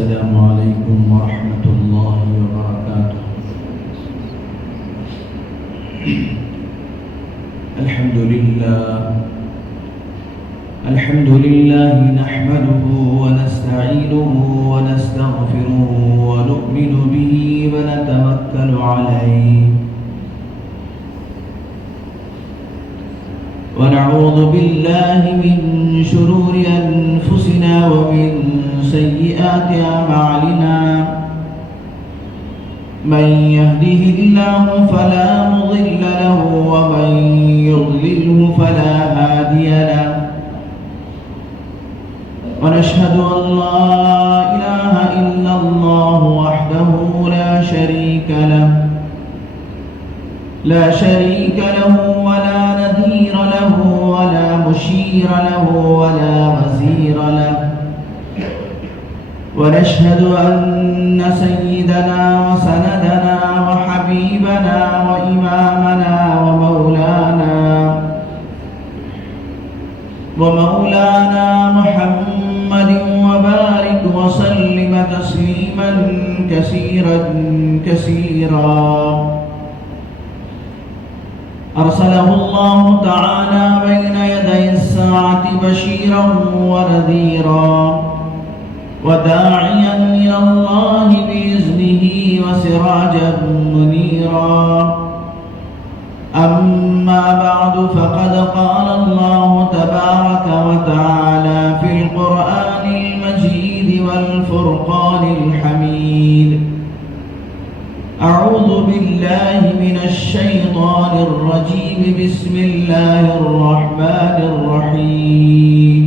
السلام عليكم ورحمة الله وبركاته. الحمد لله نحمده ونستعينه ونستغفره ونؤمن به ونتوكل عليه ونعوذ بالله من شرور أنفسنا ومن سيئات أعمالنا. من يهده الله فلا مضل له ومن يضلله فلا هادي له. ونشهد أن لا إله إلا الله وحده لا شريك له ولا نذير له ولا مشير له ولا وزير له. ونشهد أن سيدنا وسندنا وحبيبنا وإمامنا ومولانا محمد وبارك وسلم تسليما كثيرا أرسله الله تعالى بين يدي الساعة بشيرا ونذيرا وداعيا إلى الله بإذنه وسراجا منيرا. أما بعد فقد قال الله تبارك وتعالى في القرآن المجيد والفرقان الحميد: أعوذ بالله من الشيطان الرجيم. بسم الله الرحمن الرحيم.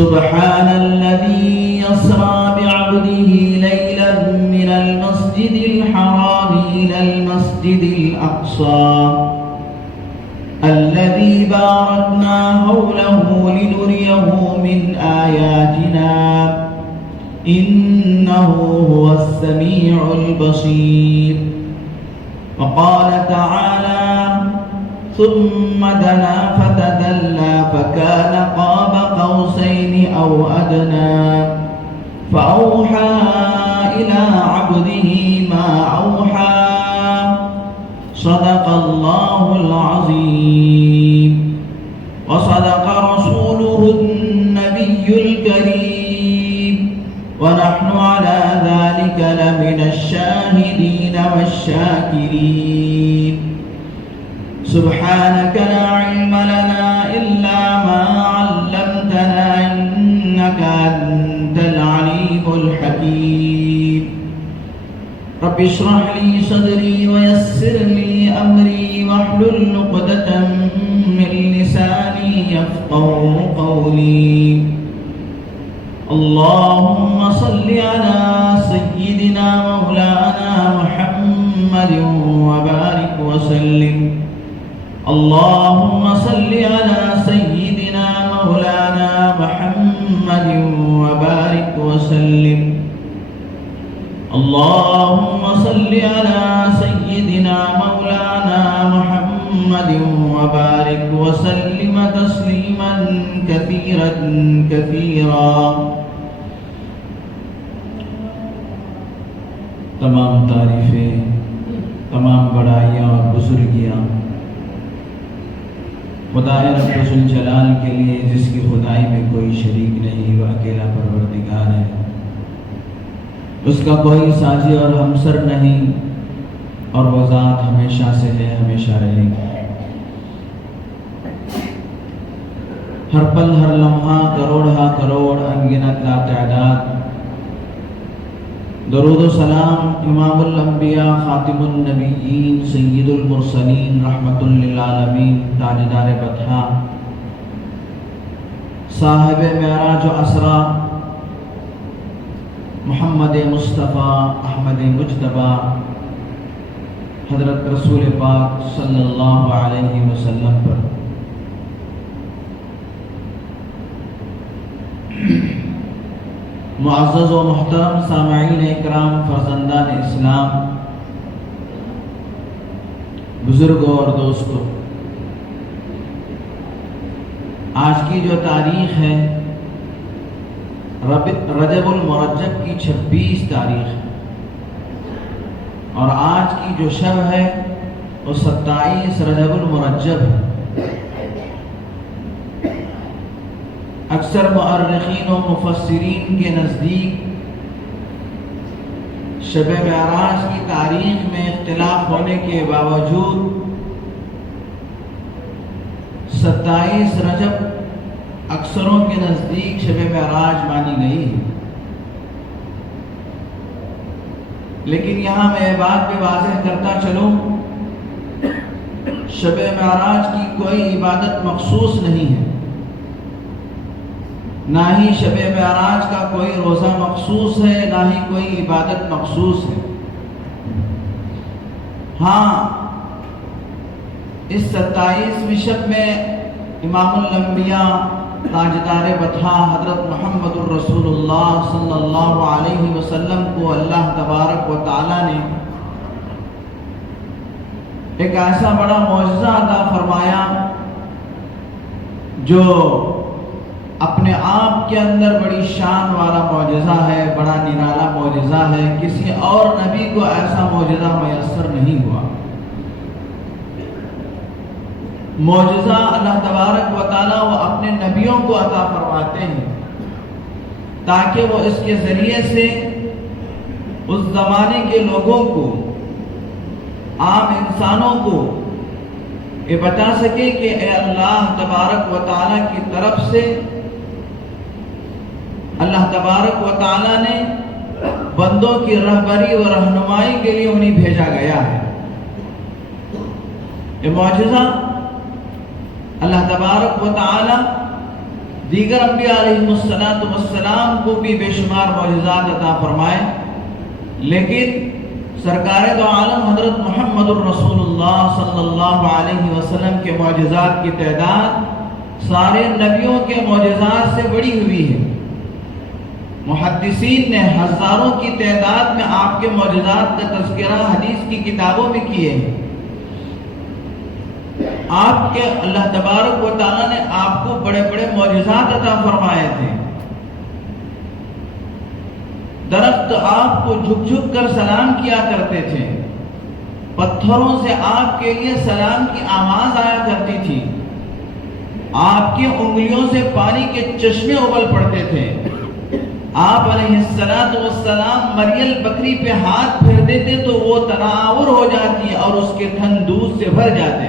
سبحان الذي يسرى بعبده ليلا من المسجد الحرام إلى المسجد الأقصى الذي باركنا حوله لنريه من آياتنا إنه هو السميع البصير. وقال تعالى: ثم دنا فتدلى فكان قاب قوسين أو أدنى فأوحى إلى عبده ما أوحى. صدق الله العظيم وصدق رسوله النبي الكريم ونحن على ذلك لمن الشاهدين والشاكرين. سبحانك لا علم لنا إلا ما علمتنا إنك أنت العليم الحكيم. رب اشرح لي صدري ويسر لي أمري واحلل عقدة من لساني يفقهوا قولي. اللهم صل على سيدنا مولانا محمد وبارك وسلم. اللهم صل على سيدنا مولانا محمد وبارك وسلم. اللهم صل على سيدنا مولانا محمد وبارك وسلم تسليما كثيرا. تمام تعریفیں، تمام بڑائیاں اور بزرگیاں خدائے رب ذوالجلال کے لیے جس کی خدائی میں کوئی شریک نہیں، وہ اکیلا پروردگار ہے، اس کا کوئی سازی اور ہمسر نہیں، اور وہ ذات ہمیشہ سے ہے، ہمیشہ رہے گی۔ ہر پل ہر لمحہ کروڑ انگنت لا تعداد درود و سلام امام الانبیاء خاتم النبیین سید المرسلین رحمت للعالمین تاجدار بطحا صاحب معراج و اسرا محمد مصطفیٰ احمد مجتبیٰ حضرت رسول پاک صلی اللہ علیہ وسلم پر معزز و محترم سامعین اکرام، فرزندان اسلام، بزرگوں اور دوستوں، آج کی جو تاریخ ہے رجب المرجب کی 26 تاریخ ہے، اور آج کی جو شب ہے وہ 27 رجب المرجب ہے۔ اکثر مؤرخین و مفسرین کے نزدیک شب معراج کی تاریخ میں اختلاف ہونے کے باوجود 27 رجب اکثروں کے نزدیک شب معراج مانی گئی ہے۔ لیکن یہاں میں یہ بات بھی واضح کرتا چلوں، شب معراج کی کوئی عبادت مخصوص نہیں ہے، نہ ہی شب معراج کا کوئی روزہ مخصوص ہے، نہ ہی کوئی عبادت مخصوص ہے۔ ہاں، اس 27ویں شب میں امام الانبیاء تاجدار بطحا حضرت محمد الرسول اللہ صلی اللہ علیہ وسلم کو اللہ تبارک و تعالی نے ایک ایسا بڑا معجزہ عطا فرمایا جو اپنے آپ کے اندر بڑی شان والا معجزہ ہے، بڑا نرالا معجزہ ہے۔ کسی اور نبی کو ایسا معجزہ میسر نہیں ہوا۔ معجزہ اللہ تبارک و تعالیٰ وہ اپنے نبیوں کو عطا فرماتے ہیں تاکہ وہ اس کے ذریعے سے اس زمانے کے لوگوں کو، عام انسانوں کو یہ بتا سکے کہ اے اللہ تبارک و تعالیٰ کی طرف سے اللہ تبارک و تعالیٰ نے بندوں کی رہبری و رہنمائی کے لیے انہیں بھیجا گیا ہے۔ یہ معجزہ اللہ تبارک و تعالی دیگر انبیاء علیہ السلام کو بھی بے شمار معجزات عطا فرمائے، لیکن سرکار دو عالم حضرت محمد الرسول اللہ صلی اللہ علیہ وسلم کے معجزات کی تعداد سارے نبیوں کے معجزات سے بڑی ہوئی ہے۔ محدثین نے ہزاروں کی تعداد میں آپ کے معجزات کا تذکرہ حدیث کی کتابوں میں کیے ہیں۔ آپ کے اللہ تبارک و تعالیٰ نے آپ کو بڑے بڑے معجزات عطا فرمائے تھے۔ درخت آپ کو جھک جھک کر سلام کیا کرتے تھے، پتھروں سے آپ کے لیے سلام کی آواز آیا کرتی تھی، آپ کی انگلیوں سے پانی کے چشمے ابل پڑتے تھے، آپ علیہ السلام مریل بکری پہ ہاتھ پھیر دیتے تو وہ تناور ہو جاتی اور اس کے تھن دودھ سے بھر جاتے۔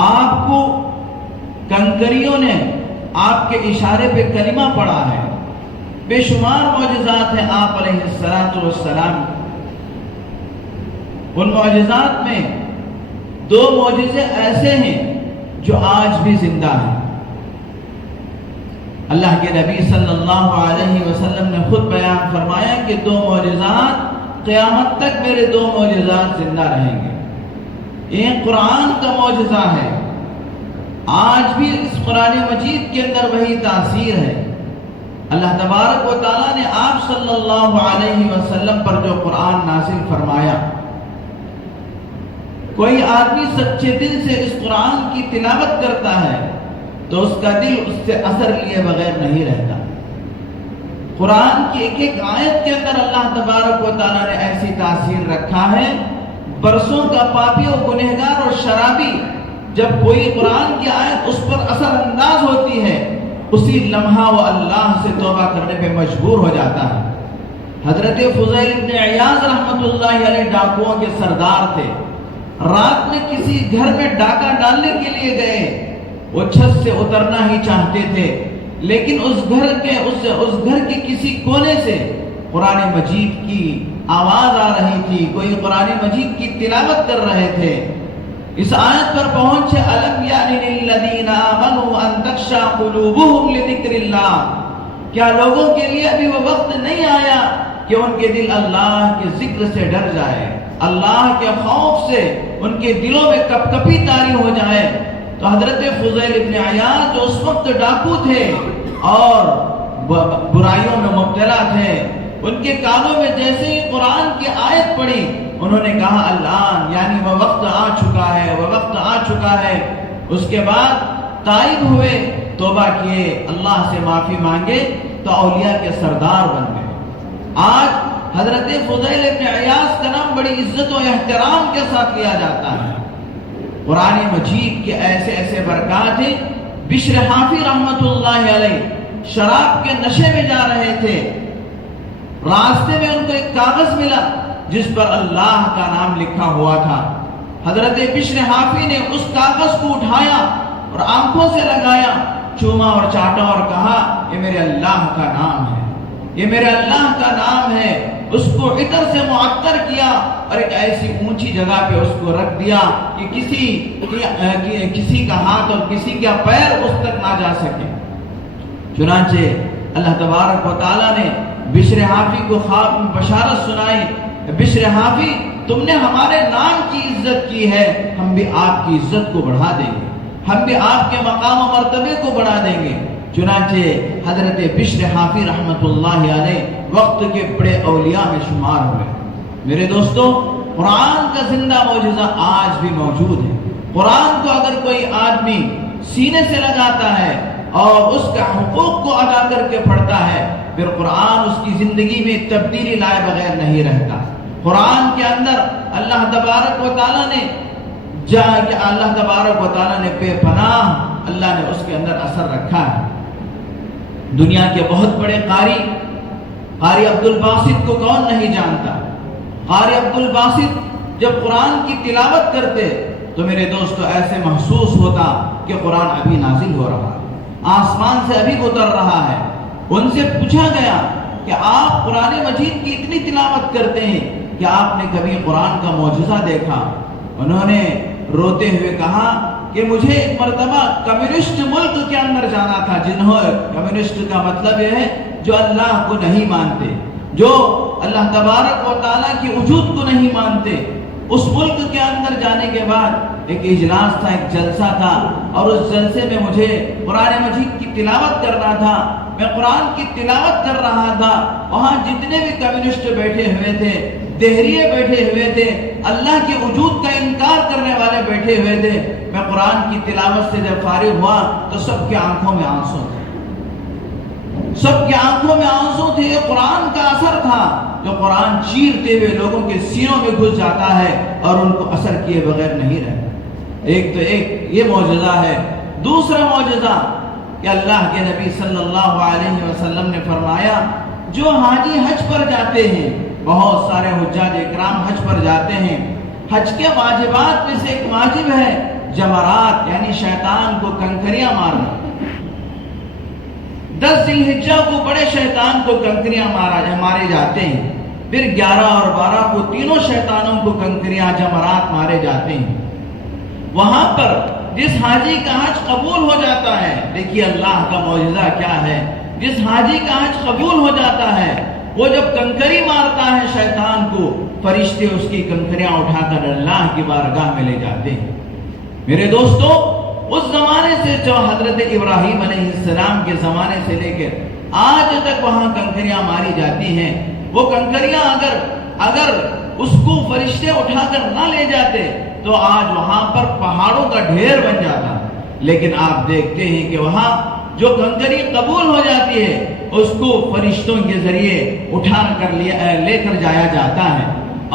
آپ کو کنکریوں نے آپ کے اشارے پہ کلمہ پڑھا ہے۔ بے شمار معجزات ہیں آپ علیہ السلام۔ ان معجزات میں 2 معجزے ایسے ہیں جو آج بھی زندہ ہیں۔ اللہ کے نبی صلی اللہ علیہ وسلم نے خود بیان فرمایا کہ 2 معجزات قیامت تک میرے 2 معجزات زندہ رہیں گے۔ ایک قرآن کا معجزہ ہے، آج بھی اس قرآن مجید کے اندر وہی تاثیر ہے۔ اللہ تبارک و تعالیٰ نے آپ صلی اللہ علیہ وسلم پر جو قرآن نازل فرمایا، کوئی آدمی سچے دل سے اس قرآن کی تلاوت کرتا ہے تو اس کا دل اس سے اثر لیے بغیر نہیں رہتا۔ قرآن کی ایک ایک آیت کے اندر اللہ تبارک و تعالیٰ نے ایسی تاثیر رکھا ہے، برسوں کا پاپی و گنہگار اور شرابی جب کوئی قرآن کی آیت اس پر اثر انداز ہوتی ہے، اسی لمحہ وہ اللہ سے توبہ کرنے پہ مجبور ہو جاتا ہے۔ حضرت فضیل ابن عیاض رحمۃ اللہ علیہ ڈاکوؤں کے سردار تھے، رات میں کسی گھر میں ڈاکہ ڈالنے کے لیے گئے، وہ چھت سے اترنا ہی چاہتے تھے، لیکن اس گھر کے کسی کونے سے قرآن مجید کی آواز آ رہی تھی، کوئی قرآن مجید کی تلاوت کر رہے تھے۔ اس آیت پر پہنچے الم یعن للذین آمنوا ان تخشع قلوبهم لذکر اللہ، کیا لوگوں کے لیے ابھی وہ وقت نہیں آیا کہ ان کے دل اللہ کے ذکر سے ڈر جائے، اللہ کے خوف سے ان کے دلوں میں کپ کپی طاری ہو جائے۔ تو حضرت فضیل ابن عیاض جو اس وقت ڈاکو تھے اور برائیوں میں مبتلا تھے، ان کے کانوں میں جیسے ہی قرآن کی آیت پڑھی، انہوں نے کہا اللہ، یعنی وہ وقت آ چکا ہے، وہ وقت آ چکا ہے۔ اس کے بعد تائب ہوئے، توبہ کیے، اللہ سے معافی مانگے، تو اولیاء کے سردار بن گئے۔ آج حضرت فضیل ابن عیاض کا نام بڑی عزت و احترام کے ساتھ لیا جاتا ہے۔ قرآن مجید کے ایسے ایسے برکات ہیں۔ بشر حافی رحمت اللہ علیہ شراب کے نشے میں جا رہے تھے، راستے میں ان کو ایک کاغذ ملا جس پر اللہ کا نام لکھا ہوا تھا۔ حضرت بشر حافی نے اس کاغذ کو اٹھایا اور آنکھوں سے لگایا، چوما اور چاٹا اور کہا یہ میرے اللہ کا نام ہے، یہ میرے اللہ کا نام ہے۔ اس کو عطر سے معطر کیا اور ایک ایسی اونچی جگہ پہ اس کو رکھ دیا کہ کسی کا ہاتھ اور کسی کا پیر اس تک نہ جا سکے۔ چنانچہ اللہ تبارک و تعالیٰ نے بشر حافی کو خواب میں بشارت سنائی، بشر حافی تم نے ہمارے نام کی عزت کی ہے، ہم بھی آپ کی عزت کو بڑھا دیں گے، ہم بھی آپ کے مقام و مرتبے کو بڑھا دیں گے۔ چنانچہ حضرت بشر حافی رحمت اللہ علیہ وقت کے بڑے اولیاء میں شمار ہوئے۔ میرے دوستو، قرآن کا زندہ معجزہ آج بھی موجود ہے۔ قرآن کو اگر کوئی آدمی سینے سے لگاتا ہے اور اس کا حقوق کو ادا کر کے پڑھتا ہے، پھر قرآن اس کی زندگی میں تبدیلی لائے بغیر نہیں رہتا۔ قرآن کے اندر اللہ تبارک و تعالیٰ نے بے پناہ اللہ نے اس کے اندر اثر رکھا ہے۔ دنیا کے بہت بڑے قاری عبد الباسط کو کون نہیں جانتا؟ قاری عبد الباسط جب قرآن کی تلاوت کرتے تو میرے دوستو ایسے محسوس ہوتا کہ قرآن ابھی نازل ہو رہا ہے، آسمان سے ابھی اتر رہا ہے۔ ان سے پوچھا گیا کہ آپ قرآن مجید کی اتنی تلاوت کرتے ہیں کہ آپ نے کبھی قرآن کا معجزہ دیکھا؟ انہوں نے روتے ہوئے کہا کہ مجھے ایک مرتبہ کمیونسٹ ملک کے اندر جانا تھا، کمیونسٹ کا مطلب یہ ہے جو اللہ کو نہیں مانتے، جو اللہ تبارک و تعالیٰ کی وجود کو نہیں مانتے۔ اس ملک کے اندر جانے کے بعد ایک اجلاس تھا، ایک جلسہ تھا، اور اس جلسے میں مجھے قرآن مجید کی تلاوت کرنا تھا۔ میں قرآن کی تلاوت کر رہا تھا، وہاں جتنے بھی کمیونسٹ بیٹھے ہوئے تھے، دہریے بیٹھے ہوئے تھے، اللہ کے وجود کا انکار کرنے والے بیٹھے ہوئے تھے۔ میں قرآن کی تلاوت سے جب فارغ ہوا تو سب کی آنکھوں میں آنسو تھے، سب کی آنکھوں میں آنسو تھے۔ یہ قرآن کا اثر تھا جو قرآن چیرتے ہوئے لوگوں کے سینوں میں گھس جاتا ہے اور ان کو اثر کیے بغیر نہیں رہتا۔ ایک یہ معجزہ ہے۔ دوسرا معجزہ کہ اللہ کے نبی صلی اللہ علیہ وسلم نے فرمایا جو حاجی حج پر جاتے ہیں، بہت سارے حجاج اکرام حج پر جاتے ہیں، حج کے واجبات میں سے ایک واجب ہے جمرات، یعنی شیطان کو کنکریاں مارنا۔ 10 ذی الحجہ کو بڑے شیطان کو کنکریاں مارے جاتے ہیں، پھر 11 اور 12 کو تینوں شیطانوں کو کنکریاں جمرات مارے جاتے ہیں۔ وہاں پر جس حاجی کا حج قبول ہو جاتا ہے، دیکھیے اللہ کا معجزہ کیا ہے، جس حاجی کا حج قبول ہو جاتا ہے وہ جب کنکری مارتا ہے شیطان کو، فرشتے اس کی کنکریاں اٹھا کر اللہ کی بارگاہ میں لے جاتے ہیں۔ میرے دوستو، اس زمانے سے جو حضرت ابراہیم علیہ السلام کے زمانے سے لے کر آج تک وہاں کنکریاں ماری جاتی ہیں، وہ کنکریاں اگر اس کو فرشتے اٹھا کر نہ لے جاتے تو آج وہاں پر پہاڑوں کا ڈھیر بن جاتا۔ لیکن آپ دیکھتے ہیں کہ وہاں جو کنکری قبول ہو جاتی ہے اس کو فرشتوں کے ذریعے اٹھا کر لے کر جایا جاتا ہے،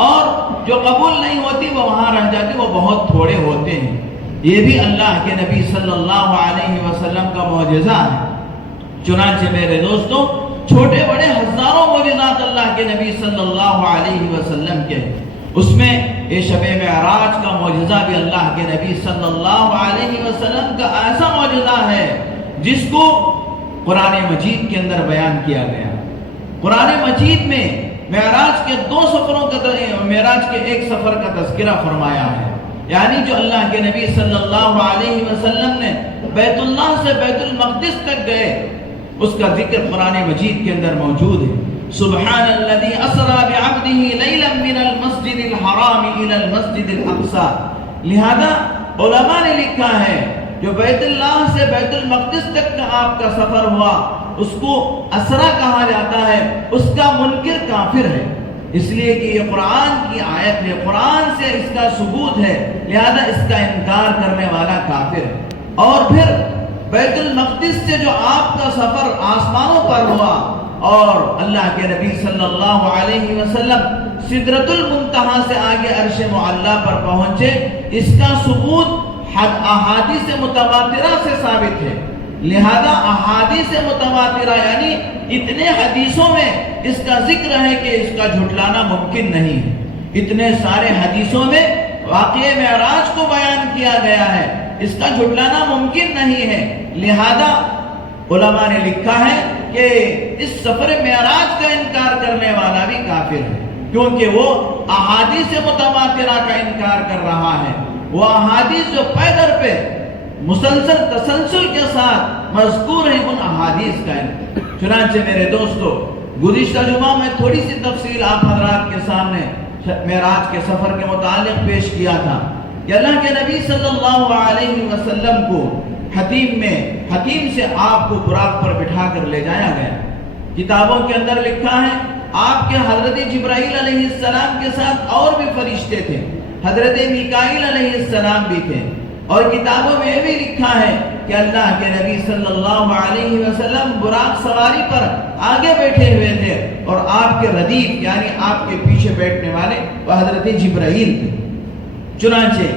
اور جو قبول نہیں ہوتی وہ وہاں رہ جاتی، وہ بہت تھوڑے ہوتے ہیں۔ یہ بھی اللہ کے نبی صلی اللہ علیہ وسلم کا معجزہ ہے۔ چنانچہ میرے دوستوں، چھوٹے بڑے ہزاروں معجزات اللہ کے نبی صلی اللہ علیہ وسلم کے، اس میں یہ شب معراج کا معجزہ بھی اللہ کے نبی صلی اللہ علیہ وسلم کا ایسا معجزہ ہے جس کو قرآن مجید کے اندر بیان کیا گیا۔ قرآن مجید میں معراج کے 2 سفروں کا معراج کے ایک سفر کا تذکرہ فرمایا ہے، یعنی جو اللہ کے نبی صلی اللہ علیہ وسلم نے بیت اللہ سے بیت المقدس تک گئے، اس کا ذکر قرآن مجید کے اندر موجود ہے۔ سبحان الذي اسرى بعبده ليلا من المسجد الحرام الى المسجد الاقصى۔ لہذا علماء نے لکھا ہے جو بیت اللہ سے بیت المقدس تک کا آپ کا سفر ہوا اس کو اسرا کہا جاتا ہے، اس کا منکر کافر ہے، اس لیے کہ یہ قرآن کی آیت ہے، قرآن سے اس کا ثبوت ہے، لہذا اس کا انکار کرنے والا کافر ہے۔ اور پھر بیت المقدس سے جو آپ کا سفر آسمانوں پر ہوا اور اللہ کے نبی صلی اللہ علیہ وسلم سدرۃ المنتہا سے آگے عرش معلیٰ پر پہنچے، اس کا ثبوت احادیث متواترہ سے ثابت ہے۔ لہذا احادیث متواترہ یعنی اتنے حدیثوں میں اس کا ذکر ہے کہ اس کا جھٹلانا ممکن نہیں ہے۔ اتنے سارے حدیثوں میں واقعہ معراج کو بیان کیا گیا ہے، اس کا جھٹلانا ممکن نہیں ہے۔ لہذا علماء نے لکھا ہے کہ اس سفر معراج کا انکار کرنے والا بھی کافر ہے، کیونکہ وہ احادیث متواترہ کا انکار کر رہا ہے۔ وہ احادیث جو پے در پہ مسلسل تسلسل کے ساتھ مذکور ہیں، ان احادیث کا انکار۔ چنانچہ میرے دوستو، گزشتہ جمعہ میں تھوڑی سی تفصیل آپ حضرات کے سامنے معراج کے سفر کے متعلق پیش کیا تھا کہ اللہ کے نبی صلی اللہ علیہ وسلم کو حتیم سے آپ کو براق پر بٹھا کر لے جایا گیا۔ کتابوں کے اندر لکھا ہے آپ کے حضرت جبرائیل علیہ السلام کے ساتھ اور بھی فرشتے تھے، حضرت میکائیل علیہ السلام بھی تھے، اور کتابوں میں یہ بھی لکھا ہے کہ اللہ کے نبی صلی اللہ علیہ وسلم براق سواری پر آگے بیٹھے ہوئے تھے اور آپ کے ردیف یعنی آپ کے پیچھے بیٹھنے والے وہ حضرت جبرائیل تھے۔ چنانچہ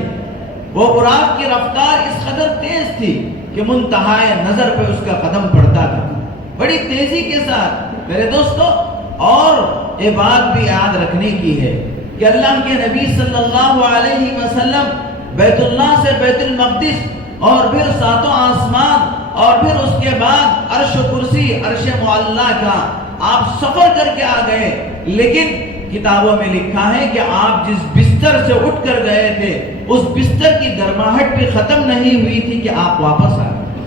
وہ براق کی رفتار اس قدر تیز تھی کہ منتہائے نظر پہ اس کا قدم پڑتا تھا، بڑی تیزی کے ساتھ۔ میرے دوستو، اور یہ بات بھی یاد رکھنے کی ہے کہ اللہ کے نبی صلی اللہ علیہ وسلم بیت اللہ سے بیت المقدس اور پھر ساتوں آسمان اور پھر اس کے بعد عرش و کرسی عرش معلیٰ کا آپ سفر کر کے آ گئے، لیکن کتابوں میں لکھا ہے کہ آپ جس بستر سے اٹھ کر گئے تھے اس بستر کی گرماہٹ بھی ختم نہیں ہوئی تھی کہ آپ واپس آ گئے۔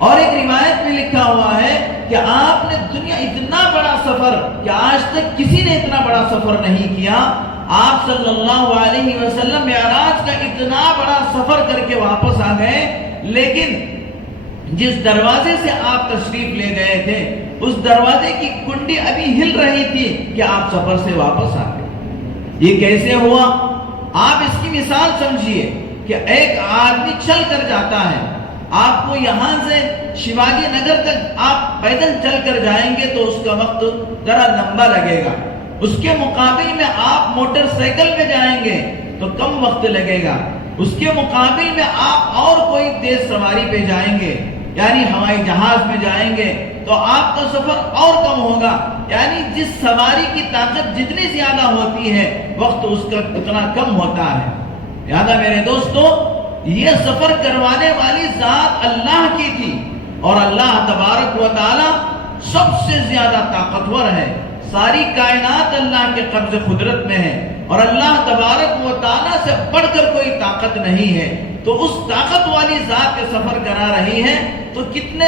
اور ایک روایت میں لکھا ہوا ہے کہ آپ نے دنیا اتنا بڑا سفر کہ آج تک کسی نے اتنا بڑا سفر نہیں کیا، آپ صلی اللہ علیہ وسلم معراج کا اتنا بڑا سفر کر کے واپس آ گئے، لیکن جس دروازے سے آپ تشریف لے گئے تھے اس دروازے کی کنڈی ابھی ہل رہی تھی کہ آپ سفر سے واپس آ گئے۔ یہ کیسے ہوا؟ آپ اس کی مثال سمجھیے کہ ایک آدمی چل کر جاتا ہے، آپ کو یہاں سے شیواجی نگر تک آپ پیدل چل کر جائیں گے تو اس کا وقت ذرا لمبا لگے گا، اس کے مقابل میں آپ موٹر سائیکل میں جائیں گے تو کم وقت لگے گا، اس کے مقابل میں آپ اور کوئی تیز سواری پہ جائیں گے یعنی ہوائی جہاز میں جائیں گے تو آپ کا سفر اور کم ہوگا، یعنی جس سواری کی طاقت جتنی زیادہ ہوتی ہے وقت اس کا اتنا کم ہوتا ہے۔ یاد میرے دوستو، یہ سفر کروانے والی ذات اللہ کی تھی اور اللہ تبارک و تعالی سب سے زیادہ طاقتور ہے، ساری کائنات اللہ کے قبض قدرت میں ہے اور اللہ تبارک و تعالی سے بڑھ کر کوئی طاقت نہیں ہے، تو اس طاقت والی ذات کے سفر کرا رہی ہے تو کتنے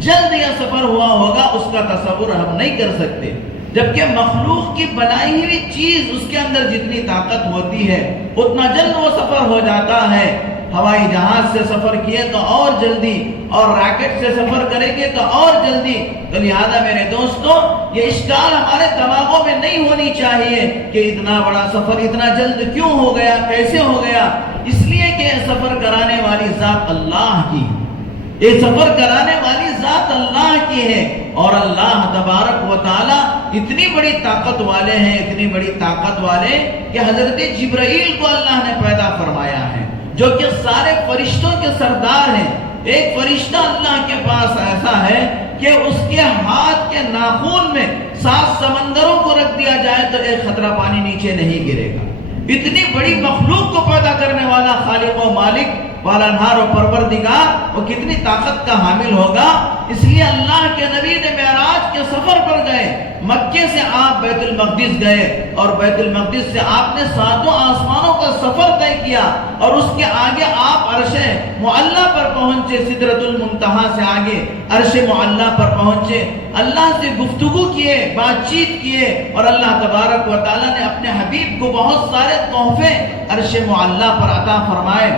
جلد یہ سفر ہوا ہوگا اس کا تصور ہم نہیں کر سکتے، جبکہ مخلوق کی بنائی ہوئی چیز اس کے اندر جتنی طاقت ہوتی ہے اتنا جلد وہ سفر ہو جاتا ہے۔ ہوائی جہاز سے سفر کیے تو اور جلدی، اور راکٹ سے سفر کریں گے تو اور جلدی۔ تو لہذا میرے دوستو، یہ اشکال ہمارے دماغوں میں نہیں ہونی چاہیے کہ اتنا بڑا سفر اتنا جلد کیوں ہو گیا، کیسے ہو گیا؟ اس لیے کہ یہ سفر کرانے والی ذات اللہ کی، یہ سفر کرانے والی ذات اللہ کی ہے، اور اللہ تبارک و تعالی اتنی بڑی طاقت والے ہیں، اتنی بڑی طاقت والے کہ حضرت جبرائیل کو اللہ نے پیدا فرمایا ہے جو کہ سارے فرشتوں کے سردار ہیں۔ ایک فرشتہ اللہ کے پاس ایسا ہے کہ اس کے ہاتھ کے ناخن میں 7 سمندروں کو رکھ دیا جائے تو ایک قطرہ پانی نیچے نہیں گرے گا۔ اتنی بڑی مخلوق کو پیدا کرنے والا خالق و مالک پالنہار و پروردگار وہ کتنی طاقت کا حامل ہوگا۔ اس لیے اللہ کے نبی نے معراج کے سفر پر گئے، مکے سے آپ بیت المقدس گئے اور بیت المقدس سے آپ نے 7 آسمانوں کا سفر طے کیا اور اس کے آگے آپ عرش معلیٰ پر پہنچے، سدرۃ المنتہا سے آگے عرش معلیٰ پر پہنچے، اللہ سے گفتگو کیے، بات چیت کیے، اور اللہ تبارک و تعالیٰ نے اپنے حبیب کو بہت سارے تحفے عرش معلیٰ پر عطا فرمائے۔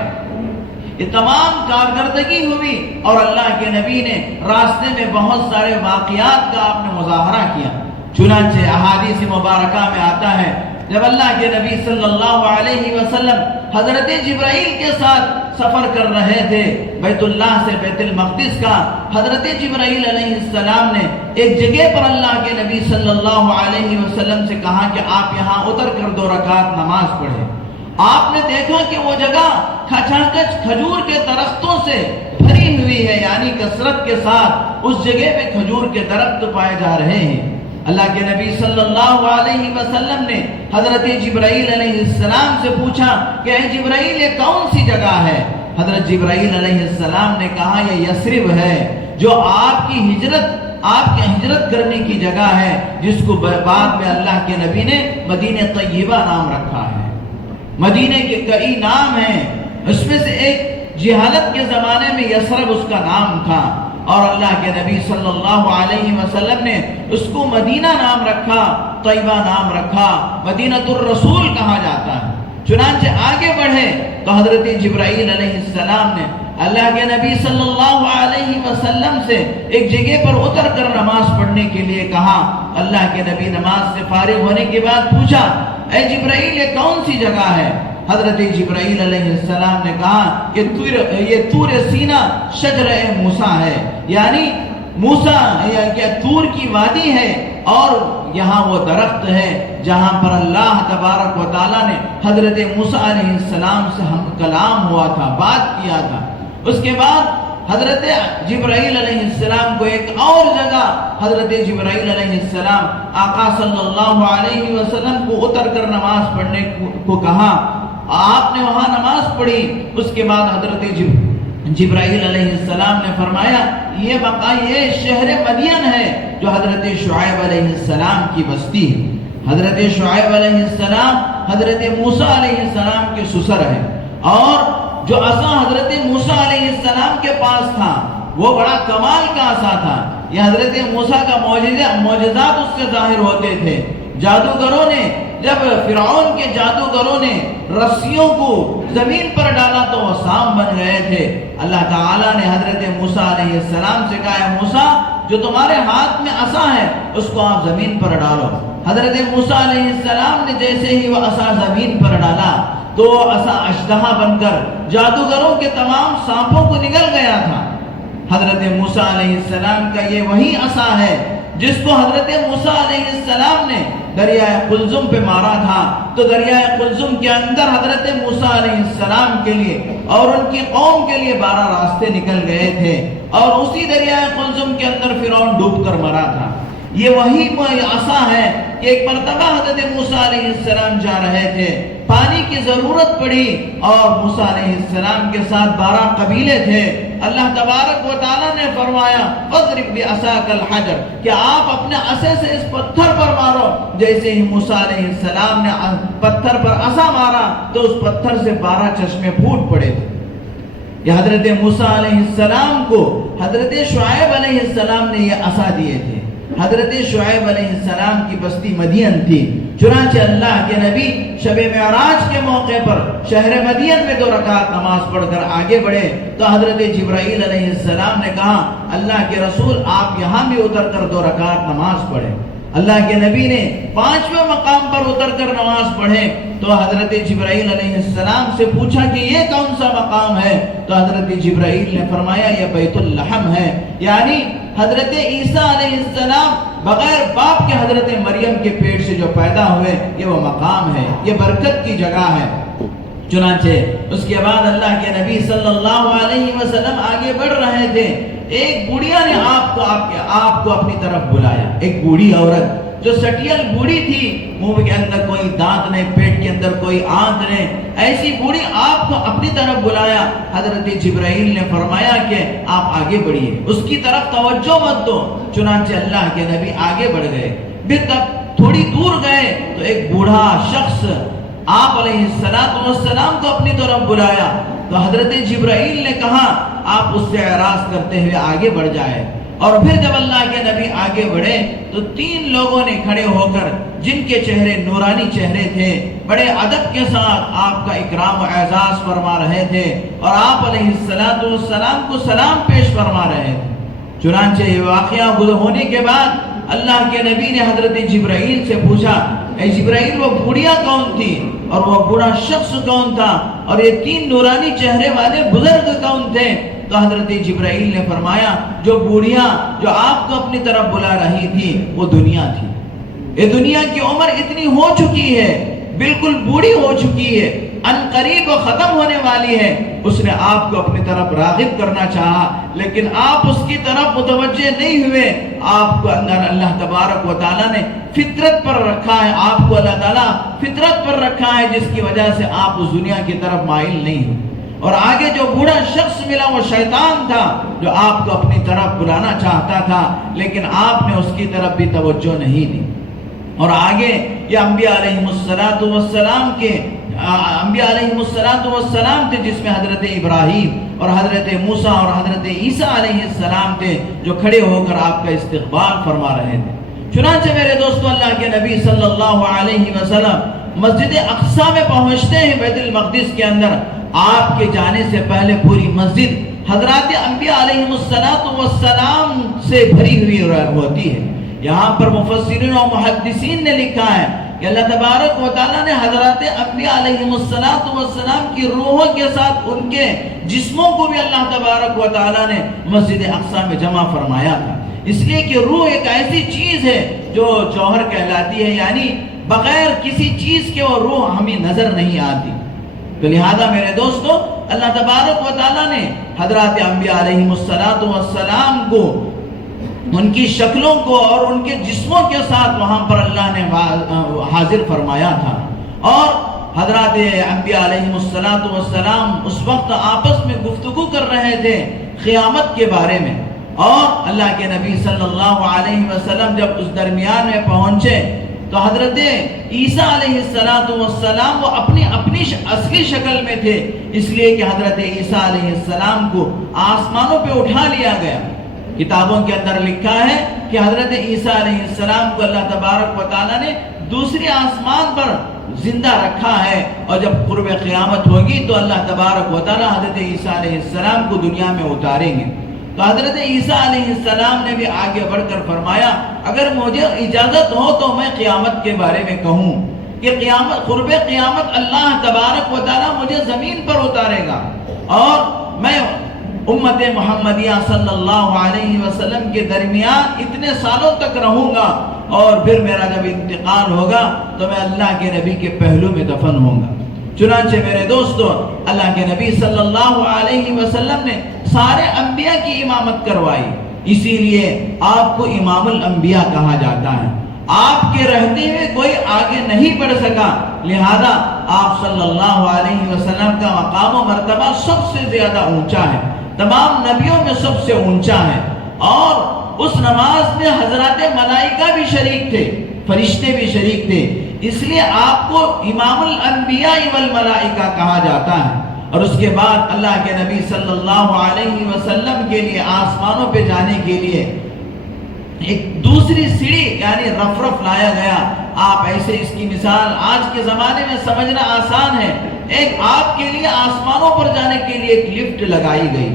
یہ تمام کارکردگی ہوئی اور اللہ کے نبی نے راستے میں بہت سارے واقعات کا آپ نے مظاہرہ کیا۔ چنانچہ احادیث مبارکہ میں آتا ہے جب اللہ کے نبی صلی اللہ علیہ وسلم حضرت جبرائیل کے ساتھ سفر کر رہے تھے بیت اللہ سے بیت المقدس کا، حضرت جبرائیل علیہ السلام نے ایک جگہ پر اللہ کے نبی صلی اللہ علیہ وسلم سے کہا کہ آپ یہاں اتر کر 2 رکعت نماز پڑھیں۔ آپ نے دیکھا کہ وہ جگہ کھچاکچ کھجور کے درختوں سے بھری ہوئی ہے، یعنی کثرت کے ساتھ اس جگہ پہ کھجور کے درخت پائے جا رہے ہیں۔ اللہ کے نبی صلی اللہ علیہ وسلم نے حضرت جبرائیل علیہ السلام سے پوچھا کہ اے جبرائیل یہ کون سی جگہ ہے؟ حضرت جبرائیل علیہ السلام نے کہا یہ یثرب ہے، جو آپ کی ہجرت کرنے کی جگہ ہے، جس کو بعد میں اللہ کے نبی نے مدینہ طیبہ نام رکھا ہے۔ مدینہ کے کئی نام ہیں، اس میں سے ایک جہالت کے زمانے میں یثرب اس کا نام تھا، اور اللہ کے نبی صلی اللہ علیہ وسلم نے اس کو مدینہ نام رکھا، طیبہ نام رکھا، مدینہ الرسول کہا جاتا ہے۔ چنانچہ آگے بڑھے تو حضرت جبرائیل علیہ السلام نے اللہ کے نبی صلی اللہ علیہ وسلم سے ایک جگہ پر اتر کر نماز پڑھنے کے لیے کہا۔ اللہ کے نبی نماز سے فارغ ہونے کے بعد پوچھا اے جبرائیل یہ کون سی جگہ ہے؟ حضرت جبرائیل علیہ السلام نے کہا یہ طور سینا شجر موسیٰ ہے، یعنی موسیٰ یا طور کی وادی ہے، اور یہاں وہ درخت ہے جہاں پر اللہ تبارک و تعالیٰ نے حضرت موسیٰ علیہ السلام سے ہم کلام ہوا تھا، بات کیا تھا۔ اس کے بعد حضرت جبرائیل علیہ السلام کو ایک اور جگہ حضرت جبرائیل علیہ السلام آقا صلی اللہ علیہ وسلم کو اتر کر نماز پڑھنے کو کہا، آپ نے وہاں نماز پڑھی۔ اس کے بعد حضرت جبرائیل علیہ السلام نے فرمایا یہ شہر مدین ہے جو حضرت شعیب علیہ السلام کی بستی ہے۔ حضرت شعیب علیہ السلام حضرت موسیٰ علیہ السلام کے سسر ہیں، اور جو عصا حضرت موسیٰ علیہ السلام کے پاس تھا وہ بڑا کمال کا عصا تھا۔ یہ حضرت موسیٰ کا معجزات اس سے ظاہر ہوتے تھے۔ جادوگروں نے جب فرعون کے جادوگروں نے رسیوں کو زمین پر ڈالا تو وہ سام بن گئے تھے۔ اللہ تعالیٰ نے حضرت موسیٰ علیہ السلام سے کہا موسیٰ جو تمہارے ہاتھ میں عصا ہے اس کو آپ زمین پر ڈالو۔ حضرت موسیٰ علیہ السلام نے جیسے ہی وہ عصا زمین پر ڈالا تو عصا اشتہا بن کر جادوگروں کے تمام سانپوں کو نگل گیا تھا۔ حضرت موسیٰ علیہ السلام کا یہ وہی عصا ہے جس کو حضرت موسیٰ علیہ السلام نے دریائے قلزم پہ مارا تھا، تو دریائے قلزم کے اندر حضرت موسیٰ علیہ السلام کے لیے اور ان کی قوم کے لیے 12 راستے نکل گئے تھے، اور اسی دریائے قلزم کے اندر فرعون ڈوب کر مرا تھا۔ یہ وہی عصا ہے کہ ایک مرتبہ حضرت موسیٰ علیہ السلام جا رہے تھے، پانی کی ضرورت پڑی، اور موسیٰ علیہ السلام کے ساتھ 12 قبیلے تھے۔ اللہ تبارک و تعالیٰ نے فرمایا فَاضْرِبْ بِعَصَاكَ الْحَجَرَ کہ آپ اپنے عصے سے اس پتھر پر مارو۔ جیسے ہی موسیٰ علیہ السلام نے پتھر پر عصا مارا تو اس پتھر سے 12 چشمے پھوٹ پڑے تھے۔ یہ حضرت موسیٰ علیہ السلام کو حضرت شعیب علیہ السلام نے یہ عصا دیے تھے۔ حضرت شعیب علیہ السلام کی بستی مدین تھی، چنانچہ اللہ کے نبی شب معراج کے موقع پر شہر مدین میں 2 رکعت نماز پڑھ کر آگے بڑھے تو حضرت جبرائیل علیہ السلام نے کہا اللہ کے رسول آپ یہاں بھی اتر کر 2 رکعت نماز پڑھیں۔ اللہ کے نبی نے 5ویں مقام پر اتر کر نماز پڑھے تو حضرت جبرائیل علیہ السلام سے پوچھا کہ یہ کون سا مقام ہے؟ تو حضرت جبرائیل نے فرمایا یہ بیت اللحم ہے، یعنی حضرت عیسیٰ علیہ السلام بغیر باپ کے حضرت مریم کے پیٹ سے جو پیدا ہوئے یہ وہ مقام ہے، یہ برکت کی جگہ ہے۔ چنانچہ اس کے بعد اللہ کے نبی صلی اللہ علیہ وسلم آگے بڑھ رہے تھے، ایک بوڑھیا نے آپ کو اپنی طرف بلایا۔ ایک بوڑھی عورت جو سٹیل بوڑھی تھی، منہ کے اندر کوئی دانت نہیں، پیٹ کے اندر کوئی آنت نہیں، ایسی بوڑھی آپ کو اپنی طرف بلایا۔ حضرت جبرائیل نے فرمایا کہ آپ آگے بڑھیے، اس کی طرف توجہ مت دو۔ چنانچہ اللہ کے نبی آگے بڑھ گئے، پھر تب تھوڑی دور گئے تو ایک بوڑھا شخص آپ علیہ السلام کو اپنی طرف بلایا تو حضرت جبرائیل نے کہا آپ اس سے اعراض کرتے ہوئے آگے بڑھ جائے۔ اور پھر جب اللہ کے نبی آگے بڑھے تو 3 لوگوں نے کھڑے ہو کر، جن کے چہرے نورانی چہرے تھے، بڑے ادب کے ساتھ آپ کا اکرام و اعزاز فرما رہے تھے اور آپ علیہ السلام کو سلام پیش فرما رہے تھے۔ چنانچہ یہ واقعہ ہونے کے بعد اللہ کے نبی نے حضرت جبرائیل سے پوچھا، اے جبرائیل وہ بوڑھیا کون تھی اور وہ بوڑھا شخص کون تھا اور یہ 3 نورانی چہرے والے بزرگ کون تھے؟ تو حضرت جبرائیل نے فرمایا جو بوڑھیا جو آپ کو اپنی طرف بلا رہی تھی وہ دنیا تھی، یہ دنیا کی عمر اتنی ہو چکی ہے، بالکل بوڑھی ہو چکی ہے، ان قریب وہ ختم ہونے والی ہے۔ اس نے آپ کو اپنی طرف راغب کرنا چاہا لیکن آپ اس کی طرف متوجہ نہیں ہوئے۔ آپ کو اندر اللہ تبارک و تعالیٰ نے فطرت پر رکھا ہے، آپ کو اللہ تعالیٰ فطرت پر رکھا ہے جس کی وجہ سے آپ اس دنیا کی طرف مائل نہیں ہوئے۔ اور آگے جو بوڑھا شخص ملا وہ شیطان تھا جو آپ کو اپنی طرف بلانا چاہتا تھا لیکن آپ نے اس کی طرف بھی توجہ نہیں دی۔ اور آگے یہ انبیاء علیہم السلام کے انبیاء علیہم السلام تھے جس میں حضرت ابراہیم اور حضرت موسیٰ اور حضرت عیسیٰ علیہ السلام تھے جو کھڑے ہو کر آپ کا استقبال فرما رہے تھے۔ چنانچہ میرے دوستو اللہ کے نبی صلی اللہ علیہ وسلم مسجد اقصی میں پہنچتے ہیں، بیت المقدس کے اندر۔ آپ کے جانے سے پہلے پوری مسجد حضرات انبیاء علیہم السلام سے بھری ہوئی ہوتی ہے۔ یہاں پر مفسرین و محدثین نے لکھا ہے کہ اللہ تبارک و تعالیٰ نے حضرات انبیاء علیہم السلام کی روحوں کے ساتھ ان کے جسموں کو بھی اللہ تبارک و تعالیٰ نے مسجد اقصی میں جمع فرمایا تھا، اس لیے کہ روح ایک ایسی چیز ہے جو جوہر کہلاتی ہے، یعنی بغیر کسی چیز کے وہ روح ہمیں نظر نہیں آتی۔ تو لہذا میرے دوستو اللہ تبارک و تعالیٰ نے حضرات انبیاء علیہم السلام کو ان کی شکلوں کو اور ان کے جسموں کے ساتھ وہاں پر اللہ نے حاضر فرمایا تھا۔ اور حضرات انبیاء علیہم السلام اس وقت آپس میں گفتگو کر رہے تھے قیامت کے بارے میں، اور اللہ کے نبی صلی اللہ علیہ وسلم جب اس درمیان میں پہنچے تو حضرت عیسیٰ علیہ السلام وہ اپنی اصلی شکل میں تھے، اس لیے کہ حضرت عیسیٰ علیہ السلام کو آسمانوں پہ اٹھا لیا گیا۔ کتابوں کے اندر لکھا ہے کہ حضرت عیسیٰ علیہ السلام کو اللہ تبارک و تعالیٰ نے دوسری آسمان پر زندہ رکھا ہے، اور جب قرب قیامت ہوگی تو اللہ تبارک و تعالیٰ حضرت عیسیٰ علیہ السلام کو دنیا میں اتاریں گے۔ تو حضرت عیسیٰ علیہ السلام نے بھی آگے بڑھ کر فرمایا اگر مجھے اجازت ہو تو میں قیامت کے بارے میں کہوں کہ قرب قیامت اللہ تبارک و تعالیٰ مجھے زمین پر اتارے گا اور میں امت محمدیہ صلی اللہ علیہ وسلم کے درمیان اتنے سالوں تک رہوں گا، اور پھر میرا جب انتقال ہوگا تو میں اللہ کے نبی کے پہلو میں دفن ہوں گا۔ چنانچہ میرے دوستو اللہ کے نبی صلی اللہ علیہ وسلم نے سارے انبیاء کی امامت کروائی، اسی لیے آپ کو امام الانبیاء کہا جاتا ہے۔ آپ کے رہتے ہوئے کوئی آگے نہیں بڑھ سکا، لہذا آپ صلی اللہ علیہ وسلم کا مقام و مرتبہ سب سے زیادہ اونچا ہے، تمام نبیوں میں سب سے اونچا ہے۔ اور اس نماز میں حضرات ملائکہ بھی شریک تھے، فرشتے بھی شریک تھے، اس لیے آپ کو امام الانبیاء والملائکہ کہا جاتا ہے۔ اور اس کے بعد اللہ کے نبی صلی اللہ علیہ وسلم کے لیے آسمانوں پہ جانے کے لیے ایک دوسری سیڑھی یعنی رفرف لایا گیا۔ آپ ایسے اس کی مثال آج کے زمانے میں سمجھنا آسان ہے، ایک آپ کے لیے آسمانوں پر جانے کے لیے ایک لفٹ لگائی گئی،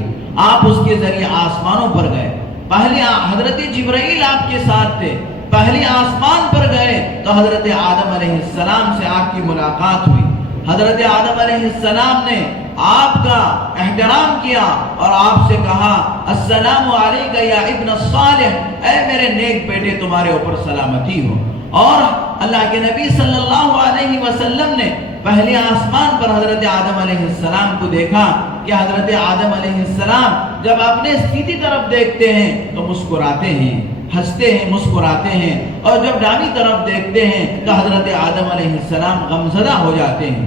آپ اس کے ذریعے آسمانوں پر گئے۔ پہلے حضرت جبرائیل آپ کے ساتھ تھے، پہلی آسمان پر گئے تو حضرت آدم علیہ السلام سے آپ کی ملاقات ہوئی۔ حضرت آدم علیہ السلام نے آپ کا احترام کیا اور آپ سے کہا السلام علیکہ یا ابن الصالح، اے میرے نیک بیٹے تمہارے اوپر سلامتی ہو۔ اور اللہ کے نبی صلی اللہ علیہ وسلم نے پہلی آسمان پر حضرت آدم علیہ السلام کو دیکھا کہ حضرت آدم علیہ السلام جب اپنے سیدھی طرف دیکھتے ہیں تو مسکراتے ہیں، ہنستے ہیں، مسکراتے ہیں، اور جب دائیں طرف دیکھتے ہیں تو حضرت آدم علیہ السلام غمزدہ ہو جاتے ہیں۔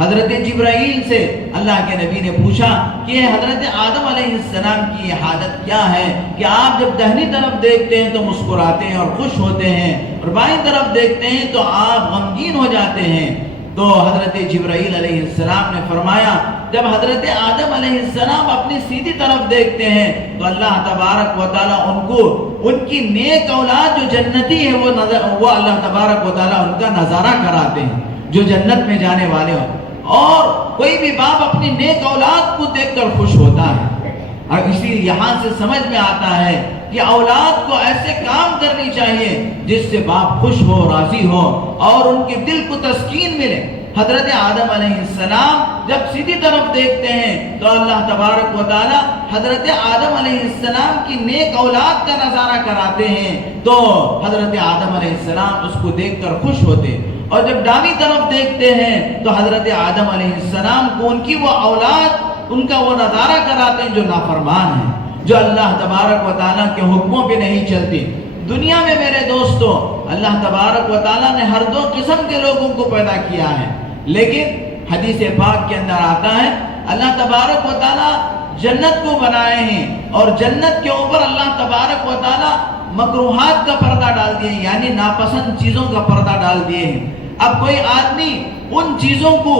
حضرت جبرائیل سے اللہ کے نبی نے پوچھا کہ حضرت آدم علیہ السلام کی یہ حالت کیا ہے کہ آپ جب دہنی طرف دیکھتے ہیں تو مسکراتے ہیں اور خوش ہوتے ہیں، اور بائیں طرف دیکھتے ہیں تو آپ غمگین ہو جاتے ہیں؟ تو حضرت جبرائیل علیہ السلام نے فرمایا جب حضرت آدم علیہ السلام اپنی سیدھی طرف دیکھتے ہیں تو اللہ تبارک و تعالیٰ ان کو ان کی نیک اولاد جو جنتی ہے وہ اللہ تبارک و تعالیٰ ان کا نظارہ کراتے ہیں جو جنت میں جانے والے ہوں۔ اور کوئی بھی باپ اپنی نیک اولاد کو دیکھ کر خوش ہوتا ہے، اور اسی یہاں سے سمجھ میں آتا ہے کہ اولاد کو ایسے کام کرنی چاہیے جس سے باپ خوش ہو، راضی ہو اور ان کے دل کو تسکین ملے۔ حضرت آدم علیہ السلام جب سیدھی طرف دیکھتے ہیں تو اللہ تبارک و تعالی حضرت آدم علیہ السلام کی نیک اولاد کا نظارہ کراتے ہیں، تو حضرت آدم علیہ السلام اس کو دیکھ کر خوش ہوتے، اور جب دائیں طرف دیکھتے ہیں تو حضرت آدم علیہ السلام کو ان کی وہ اولاد ان کا وہ نظارہ کراتے ہیں جو نافرمان ہیں، جو اللہ تبارک و تعالیٰ کے حکموں پہ نہیں چلتی۔ دنیا میں میرے دوستو اللہ تبارک و تعالیٰ نے ہر دو قسم کے لوگوں کو پیدا کیا ہے، لیکن حدیث پاک کے اندر آتا ہے اللہ تبارک و تعالیٰ جنت کو بنائے ہیں، اور جنت کے اوپر اللہ تبارک و تعالیٰ مکروہات کا پردہ ڈال دیے، یعنی ناپسند چیزوں کا پردہ ڈال دیے ہیں۔ اب کوئی آدمی ان چیزوں کو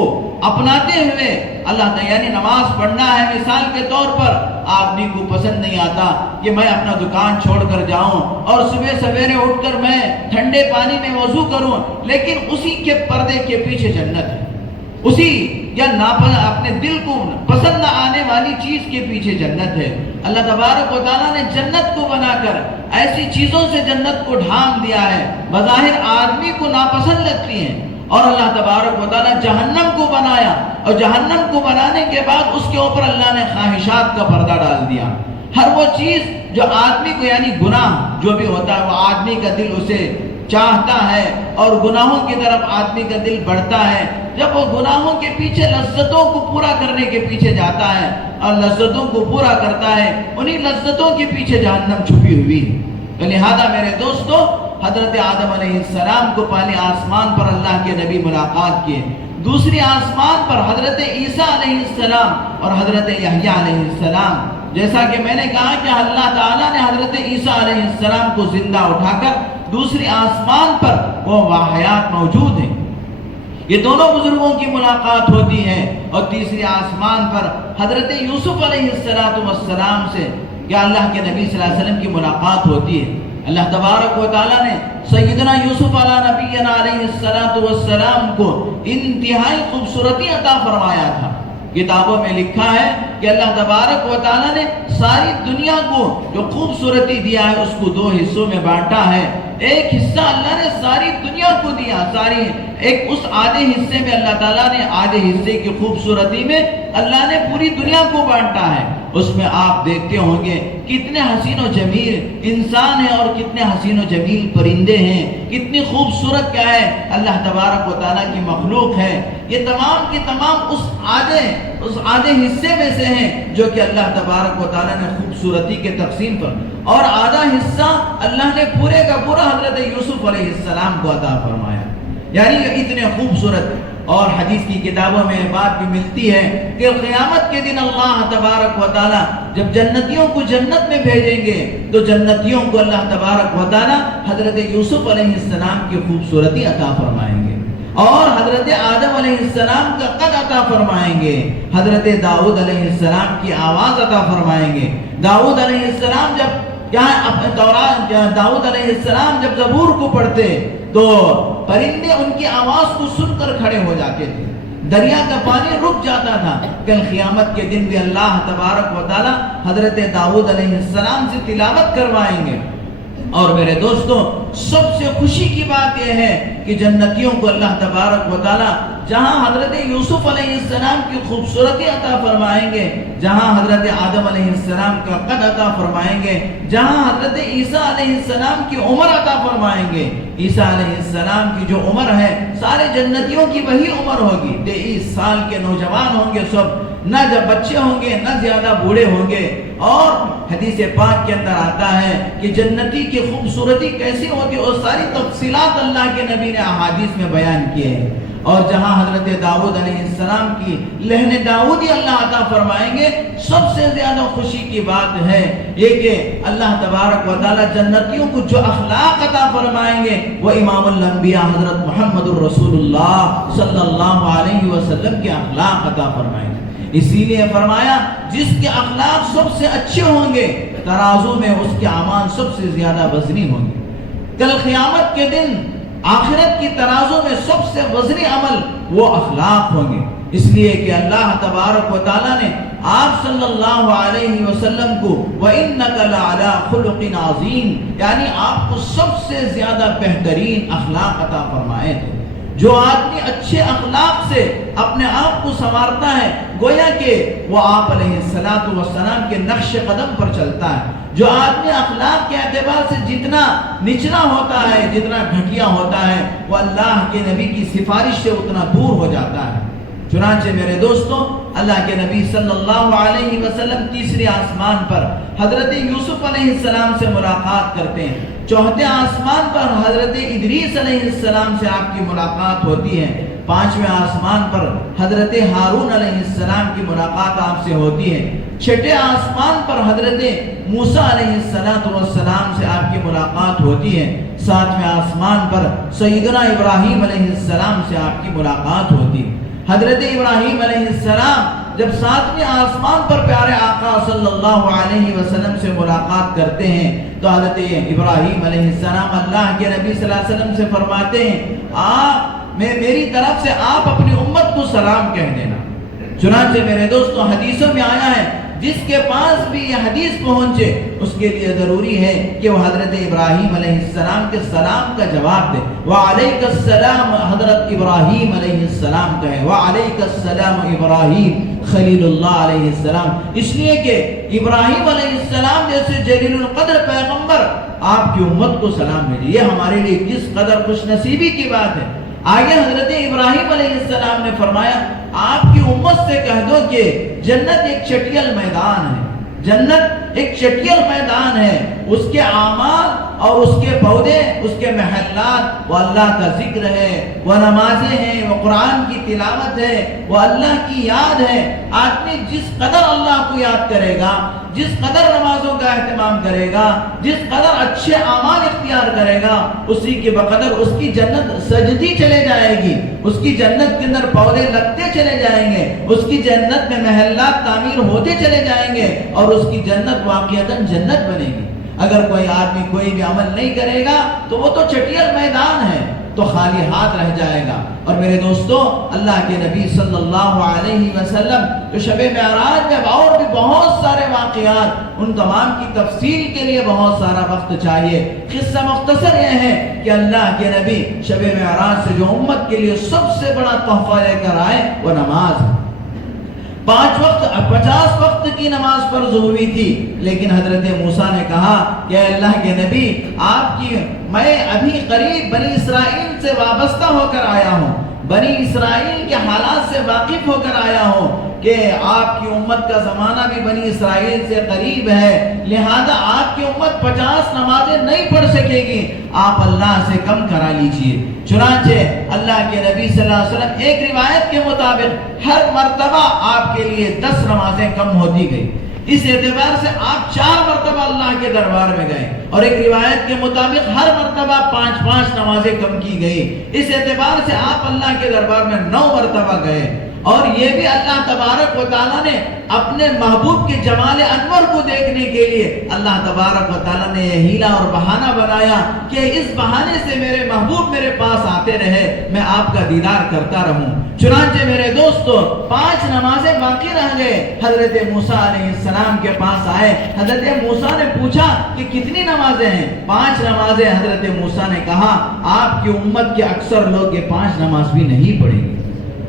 اپناتے ہوئے اللہ تعالیٰ، یعنی نماز پڑھنا ہے مثال کے طور پر، آدمی کو پسند نہیں آتا کہ میں اپنا دکان چھوڑ کر جاؤں اور صبح سویرے اٹھ کر میں ٹھنڈے پانی میں وضو کروں، لیکن اسی کے پردے کے پیچھے جنت ہے، اسی یا اپنے دل کو پسند نہ آنے والی چیز کے پیچھے جنت ہے۔ اللہ تبارک و تعالیٰ نے جنت کو بنا کر ایسی چیزوں سے جنت کو ڈھانپ دیا ہے بظاہر آدمی کو ناپسند لگتی ہیں، اور اللہ تبارک و تعالیٰ جہنم کو بنایا، اور جہنم کو بنانے کے بعد اس کے اوپر اللہ نے خواہشات کا پردہ ڈال دیا۔ ہر وہ چیز جو آدمی کو، یعنی گناہ جو بھی ہوتا ہے وہ آدمی کا دل اسے چاہتا ہے، اور گناہوں کی طرف آدمی کا دل بڑھتا ہے۔ جب وہ گناہوں کے پیچھے لذتوں کو پورا کرنے کے پیچھے جاتا ہے اور لذتوں کو پورا کرتا ہے، انہی لذتوں کے پیچھے جہنم چھپی ہوئی ہے۔ تو لہذا میرے دوستو حضرت آدم علیہ السلام کو پہلے آسمان پر اللہ کے نبی ملاقات کیے، دوسری آسمان پر حضرت عیسیٰ علیہ السلام اور حضرت یحییٰ علیہ السلام۔ جیسا کہ میں نے کہا کہ اللہ تعالیٰ نے حضرت عیسیٰ علیہ السلام کو زندہ اٹھا کر دوسری آسمان پر وہ واحیات موجود ہیں، یہ دونوں بزرگوں کی ملاقات ہوتی ہے، اور تیسری آسمان پر حضرت یوسف علیہ السلام سے یا اللہ کے نبی صلی اللہ علیہ وسلم کی ملاقات ہوتی ہے۔ اللہ تبارک و تعالیٰ نے سیدنا یوسف علیہ نبینا علیہ السلام کو انتہائی خوبصورتی عطا فرمایا تھا۔ کتابوں میں لکھا ہے کہ اللہ تبارک و تعالیٰ نے ساری دنیا کو جو خوبصورتی دیا ہے اس کو دو حصوں میں بانٹا ہے۔ ایک حصہ اللہ نے ساری دنیا کو دیا، اس آدھے حصے میں اللہ تعالیٰ نے آدھے حصے کی خوبصورتی میں اللہ نے پوری دنیا کو بانٹا ہے۔ اس میں آپ دیکھتے ہوں گے کتنے حسین و جمیل انسان ہیں اور کتنے حسین و جمیل پرندے ہیں، کتنی خوبصورت کیا ہے اللہ تبارک و تعالیٰ کی مخلوق ہے۔ یہ تمام کی تمام اس آدھے حصے میں سے ہیں جو کہ اللہ تبارک و تعالیٰ نے خوبصورتی کے تقسیم پر، اور آدھا حصہ اللہ نے پورے کا پورا حضرت یوسف علیہ السلام کو عطا فرمایا، یعنی اتنے خوبصورت۔ اور حدیث کی کتابوں میں بات بھی ملتی ہے کہ قیامت کے دن اللہ تبارک و تعالیٰ جب جنتیوں کو جنت میں بھیجیں گے تو جنتیوں کو اللہ تبارک و تعالیٰ حضرت یوسف علیہ السلام کی خوبصورتی عطا فرمائیں گے، اور حضرت آدم علیہ السلام کا قد عطا فرمائیں گے، حضرت داؤد علیہ السلام کی آواز عطا فرمائیں گے۔ داؤد علیہ السلام داؤد علیہ السلام جب زبور کو پڑھتے تو پرندے ان کی آواز کو سن کر کھڑے ہو جاتے تھے، دریا کا پانی رک جاتا تھا۔ کل قیامت کے دن بھی اللہ تبارک و تعالی حضرت داؤد علیہ السلام سے تلاوت کروائیں گے۔ اور میرے دوستو سب سے خوشی کی بات یہ ہے کہ جنتیوں کو اللہ تبارک و تعالی جہاں حضرت یوسف علیہ السلام کی خوبصورتی عطا فرمائیں گے، جہاں حضرت آدم علیہ السلام کا قد عطا فرمائیں گے، جہاں حضرت عیسیٰ علیہ السلام کی عمر عطا فرمائیں گے۔ عیسیٰ علیہ السلام کی جو عمر ہے سارے جنتیوں کی وہی عمر ہوگی، 23 سال کے نوجوان ہوں گے سب، نہ جب بچے ہوں گے نہ زیادہ بوڑھے ہوں گے۔ اور حدیث پاک کے اندر آتا ہے کہ جنتی کی خوبصورتی کیسی ہوتی ہے، اور ساری تفصیلات اللہ کے نبی نے احادیث میں بیان کیے ہیں۔ اور جہاں حضرت داؤد علیہ السلام کی لہن داؤدی اللہ عطا فرمائیں گے، سب سے زیادہ خوشی کی بات ہے یہ کہ اللہ تبارک و تعالی جنتیوں کو جو اخلاق عطا فرمائیں گے وہ امام الانبیاء حضرت محمد الرسول اللہ صلی اللہ علیہ وسلم کے اخلاق عطا فرمائیں گے۔ اسی لیے فرمایا جس کے اخلاق سب سے اچھے ہوں گے ترازو میں اس کے اعمال سب سے زیادہ وزنی ہوں گے۔ کل قیامت کے دن آخرت کی ترازو میں سب سے وزنی عمل وہ اخلاق ہوں گے، اس لیے کہ اللہ تبارک و تعالیٰ نے آپ صلی اللہ علیہ وسلم کو وَإِنَّكَ لَعَلَىٰ خُلُقٍ عَظِيمٍ یعنی آپ کو سب سے زیادہ بہترین اخلاق عطا فرمائے تھے۔ جو آدمی اچھے اخلاق سے اپنے آپ کو سنوارتا ہے گویا کہ وہ آپ علیہ السلام کے نقش قدم پر چلتا ہے۔ جو آدمی اخلاق کے اعتبار سے جتنا نچلا ہوتا ہے، جتنا گھٹیا ہوتا ہے، وہ اللہ کے نبی کی سفارش سے اتنا دور ہو جاتا ہے۔ چنانچہ میرے دوستوں، اللہ کے نبی صلی اللہ علیہ وسلم تیسرے آسمان پر حضرت یوسف علیہ السلام سے ملاقات کرتے ہیں۔ چوتھے آسمان پر حضرت ادریس علیہ السلام سے آپ کی ملاقات ہوتی ہے۔ پانچویں آسمان پر حضرت ہارون علیہ السلام کی ملاقات آپ سے ہوتی ہے۔ چھٹے آسمان پر حضرت موسیٰ علیہ السلام سے آپ کی ملاقات ہوتی ہے۔ ساتویں آسمان پر سیدنا ابراہیم علیہ السلام سے آپ کی ملاقات ہوتی ہے۔ حضرت ابراہیم علیہ السلام جب ساتویں آسمان پر پیارے آقا صلی اللہ علیہ وسلم سے ملاقات کرتے ہیں تو حضرت ابراہیم علیہ السلام اللہ کے نبی صلی اللہ علیہ وسلم سے فرماتے ہیں میری طرف سے آپ اپنی امت کو سلام کہہ دینا۔ چنانچہ میرے دوستوں حدیثوں میں آیا ہے جس کے پاس بھی یہ حدیث پہنچے اس کے لیے ضروری ہے کہ وہ حضرت ابراہیم علیہ السلام کے سلام کا جواب دے۔ وعلیک السلام حضرت ابراہیم علیہ السلام کہے، وعلیک السلام ابراہیم خلیل اللہ علیہ السلام، اس لیے کہ ابراہیم علیہ السلام جیسے جلیل القدر پیغمبر آپ کی امت کو سلام بھیجے۔ یہ ہمارے لیے کس قدر خوش نصیبی کی بات ہے۔ آگے حضرت ابراہیم علیہ السلام نے فرمایا آپ کی امت سے کہہ دو کہ جنت ایک چٹیل میدان ہے، جنت ایک چٹیل میدان ہے، اس کے اعمال اور اس کے پودے، اس کے محلات وہ اللہ کا ذکر ہے، وہ نمازیں ہیں، وہ قرآن کی تلاوت ہے، وہ اللہ کی یاد ہے۔ آدمی جس قدر اللہ کو یاد کرے گا، جس قدر نمازوں کا اہتمام کرے گا، جس قدر اچھے اعمال اختیار کرے گا، اسی کے بقدر اس کی جنت سجدی چلے جائے گی، اس کی جنت کے اندر پودے لگتے چلے جائیں گے، اس کی جنت میں محلات تعمیر ہوتے چلے جائیں گے اور اس کی جنت واقعتاً جنت بنے گی۔ اگر کوئی آدمی کوئی بھی عمل نہیں کرے گا تو وہ تو چٹیل میدان ہے، تو خالی ہاتھ رہ جائے گا۔ اور میرے دوستو اللہ کے نبی صلی اللہ علیہ وسلم تو شب معراج میں اور بھی بہت سارے واقعات، ان تمام کی تفصیل کے لیے بہت سارا وقت چاہیے۔ قصہ مختصر یہ ہے کہ اللہ کے نبی شب معراج سے جو امت کے لیے سب سے بڑا تحفہ لے کر آئے وہ نماز ہے۔ 50 وقت کی نماز فرض ہوئی تھی، لیکن حضرت موسیٰ نے کہا کہ اللہ کے نبی آپ کی میں ابھی قریب بنی اسرائیل سے وابستہ ہو کر آیا ہوں، بنی اسرائیل کے حالات سے واقف ہو کر آیا ہوں کہ آپ کی امت کا زمانہ بھی بنی اسرائیل سے قریب ہے، لہذا آپ کی امت 50 نمازیں نہیں پڑھ سکے گی، آپ اللہ سے کم کرا لیجئے۔ چنانچہ اللہ کے نبی صلی اللہ علیہ وسلم ایک روایت کے مطابق ہر مرتبہ آپ کے لیے 10 نمازیں کم ہوتی گئی۔ اس اعتبار سے آپ 4 مرتبہ اللہ کے دربار میں گئے، اور ایک روایت کے مطابق ہر مرتبہ 5 نمازیں کم کی گئی۔ اس اعتبار سے آپ اللہ کے دربار میں 9 مرتبہ گئے، اور یہ بھی اللہ تبارک و تعالیٰ نے اپنے محبوب کے جمال انور کو دیکھنے کے لیے اللہ تبارک و تعالیٰ نے یہ ہیلا اور بہانہ بنایا کہ اس بہانے سے میرے محبوب میرے پاس آتے رہے، میں آپ کا دیدار کرتا رہوں۔ چنانچہ میرے دوستو 5 نمازیں باقی رہ گئے۔ حضرت موسیٰ علیہ السلام کے پاس آئے، حضرت موسیٰ نے پوچھا کہ کتنی نمازیں ہیں؟ 5 نمازیں۔ حضرت موسیٰ نے کہا آپ کی امت کے اکثر لوگ یہ 5 نماز بھی نہیں پڑھیں گے۔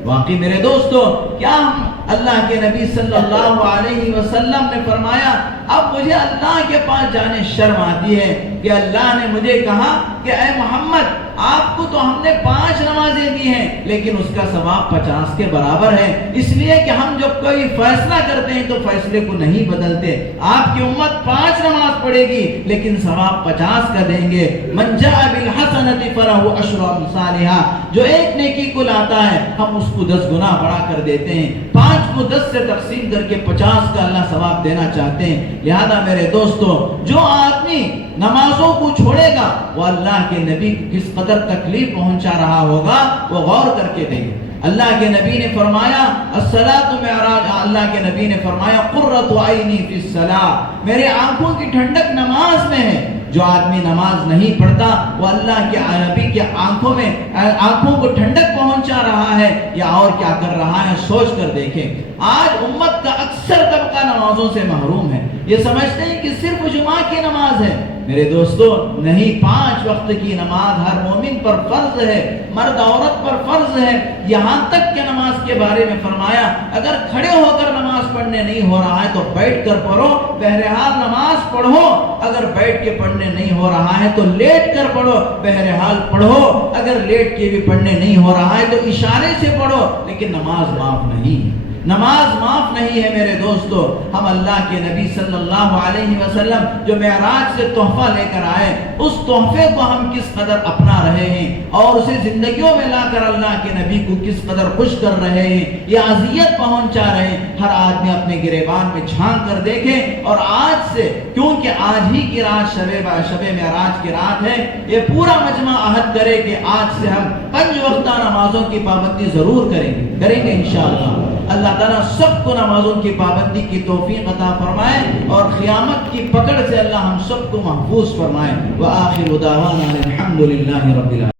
واقعی میرے دوستو کیا ہم اللہ کے نبی صلی اللہ علیہ وسلم نے فرمایا اب مجھے اللہ کے پاس جانے شرم آتی ہے کہ اللہ نے مجھے کہا کہ اے محمد آپ کو تو ہم نے 5 نمازیں دی ہیں لیکن اس کا ثواب 50 کے برابر ہے، اس لیے کہ ہم جب کوئی فیصلہ کرتے ہیں تو فیصلے کو نہیں بدلتے۔ آپ کی امت 5 نماز پڑھے گی لیکن ثواب 50 کا دیں گے۔ من جاء بالحسنۃ فلہ عشر امثالھا، جو ایک نیکی کو لاتا ہے ہم اس کو 10 گنا بڑھا کر دیتے ہیں، 5 کو 10 سے تقسیم کر کے 50 کا اللہ ثواب دینا چاہتے ہیں۔ لہذا میرے دوستو جو آدمی نمازوں کو چھوڑے گا وہ اللہ کے نبی کس قدر تکلیف پہنچا رہا ہوگا وہ غور کر کے دیکھیں۔ اللہ کے نبی نے فرمایا الصلاۃ معراج، اللہ کے نبی نے فرمایا قرۃ عینی فی الصلاۃ، میرے آنکھوں کی ٹھنڈک نماز میں ہے۔ جو آدمی نماز نہیں پڑھتا وہ اللہ کے نبی کے آنکھوں کو ٹھنڈک پہنچا رہا ہے یا اور کیا کر رہا ہے، سوچ کر دیکھیں۔ آج امت کا اکثر طبقہ نمازوں سے محروم ہے، یہ سمجھتے ہیں کہ صرف جمعہ کی نماز ہے۔ میرے دوستو نہیں، 5 وقت کی نماز ہر مومن پر فرض ہے، مرد عورت پر فرض ہے، یہاں تک کہ نماز کے بارے میں فرمایا اگر کھڑے ہو کر نماز پڑھنے نہیں ہو رہا ہے تو بیٹھ کر پڑھو، بہرحال نماز پڑھو، اگر بیٹھ کے پڑھنے نہیں ہو رہا ہے تو لیٹ کر پڑھو، بہرحال پڑھو، اگر لیٹ کے بھی پڑھنے نہیں ہو رہا ہے تو اشارے سے پڑھو، لیکن نماز معاف نہیں، نماز معاف نہیں ہے۔ میرے دوستو ہم اللہ کے نبی صلی اللہ علیہ وسلم جو معراج سے تحفہ لے کر آئے، اس تحفے کو ہم کس قدر اپنا رہے ہیں اور اسے زندگیوں میں لا کر اللہ کے نبی کو کس قدر خوش کر رہے ہیں، یہ اذیت پہنچا رہے ہیں۔ ہر آدمی اپنے گریبان میں جھانک کر دیکھے، اور آج سے، کیونکہ آج ہی کی رات شب معراج کی رات ہے، یہ پورا مجمع عہد کرے کہ آج سے ہم 5 وقتہ نمازوں کی پابندی ضرور کریں گے انشاءاللہ۔ اللہ تعالیٰ سب کو نمازوں کی پابندی کی توفیق عطا فرمائے اور قیامت کی پکڑ سے اللہ ہم سب کو محفوظ فرمائے۔ وآخر دعوانا الحمدللہ رب العالمین۔